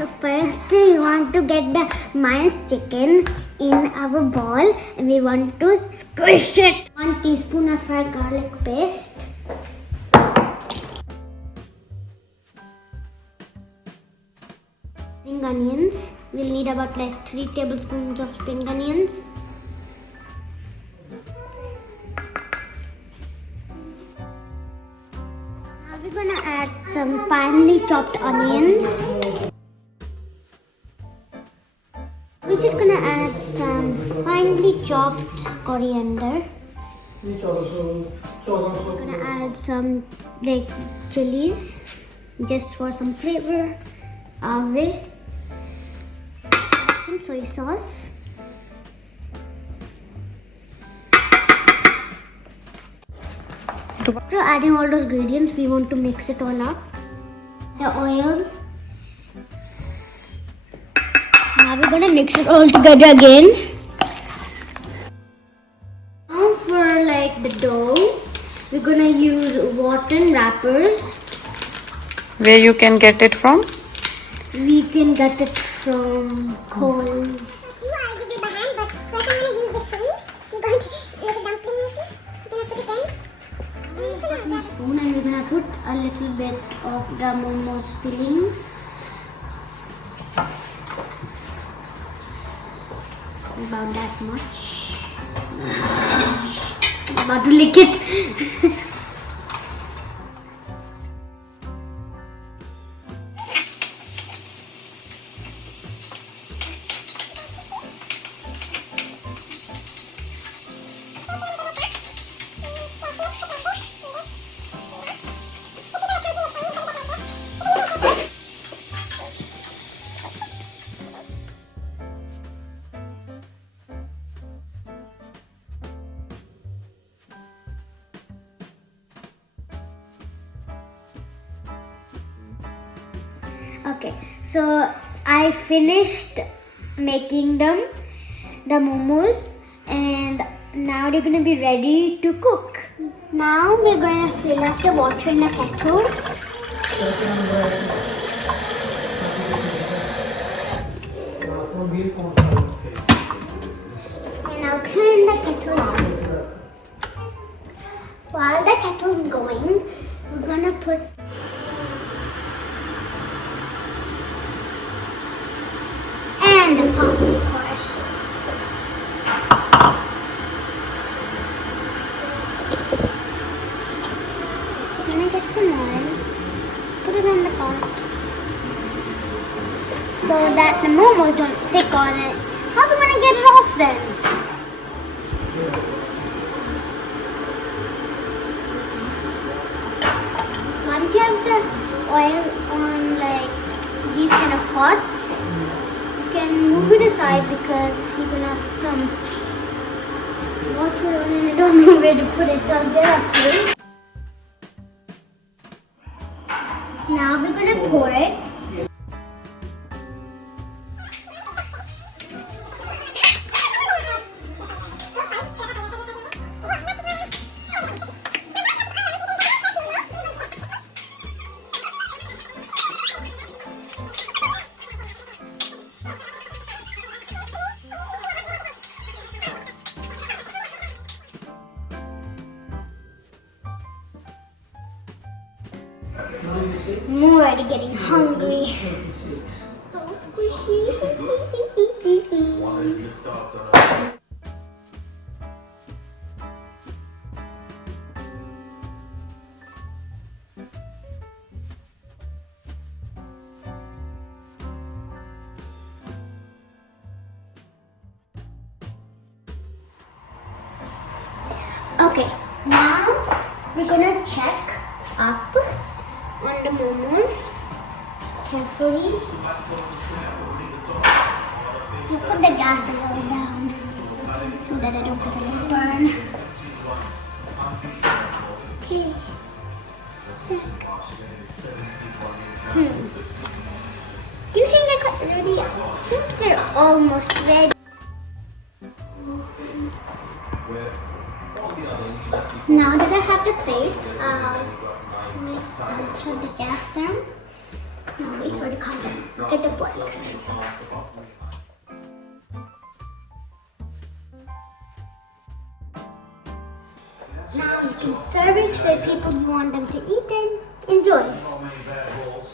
So first we want to get the minced chicken in our bowl and we want to squish it. 1 teaspoon of fried garlic paste. Spring onions. We'll need about like 3 tablespoons of spring onions. Now we're gonna add some finely chopped onions. We're just gonna add some finely chopped coriander. We're gonna add some like chillies just for some flavor. Some soy sauce. After adding all those ingredients, we want to mix it all up. The oil. Now we're gonna mix it all together again. Now for like the dough, we're gonna use wooden wrappers. Where you can get it from? We can get it from Coles. I'll give you the hand, but first I'm going to use the spoon. We're going to make a dumpling making. We're going to put it in. A spoon and we're gonna put a little bit of the momos fillings. About that much. I'm about to lick it. Okay, so I finished making the momos and now they're gonna be ready to cook. Now we're gonna fill up the water in the kettle. And I'll turn the kettle on. While the kettle's going, we're gonna put and the pot, of course. So we're gonna get some oil, put it in the pot, so that the momos don't stick on it. How are we gonna get it off then? Once you have the oil on like these kind of pots, can move it aside because you're gonna put some water on it. I don't know where to put it, so I'll get up to it. Now we're gonna pour it. I'm already getting hungry. So squishy. Okay, now we're gonna check up on the momos carefully. You put the gas a little down so that I don't get a little burn. Okay, check. Do you think they're quite ready? I think they're almost ready. Now that I have the plate, I'll shut the gas down. Now we wait for it to come down. Get the forks. Now you can serve it where people want them to eat and enjoy.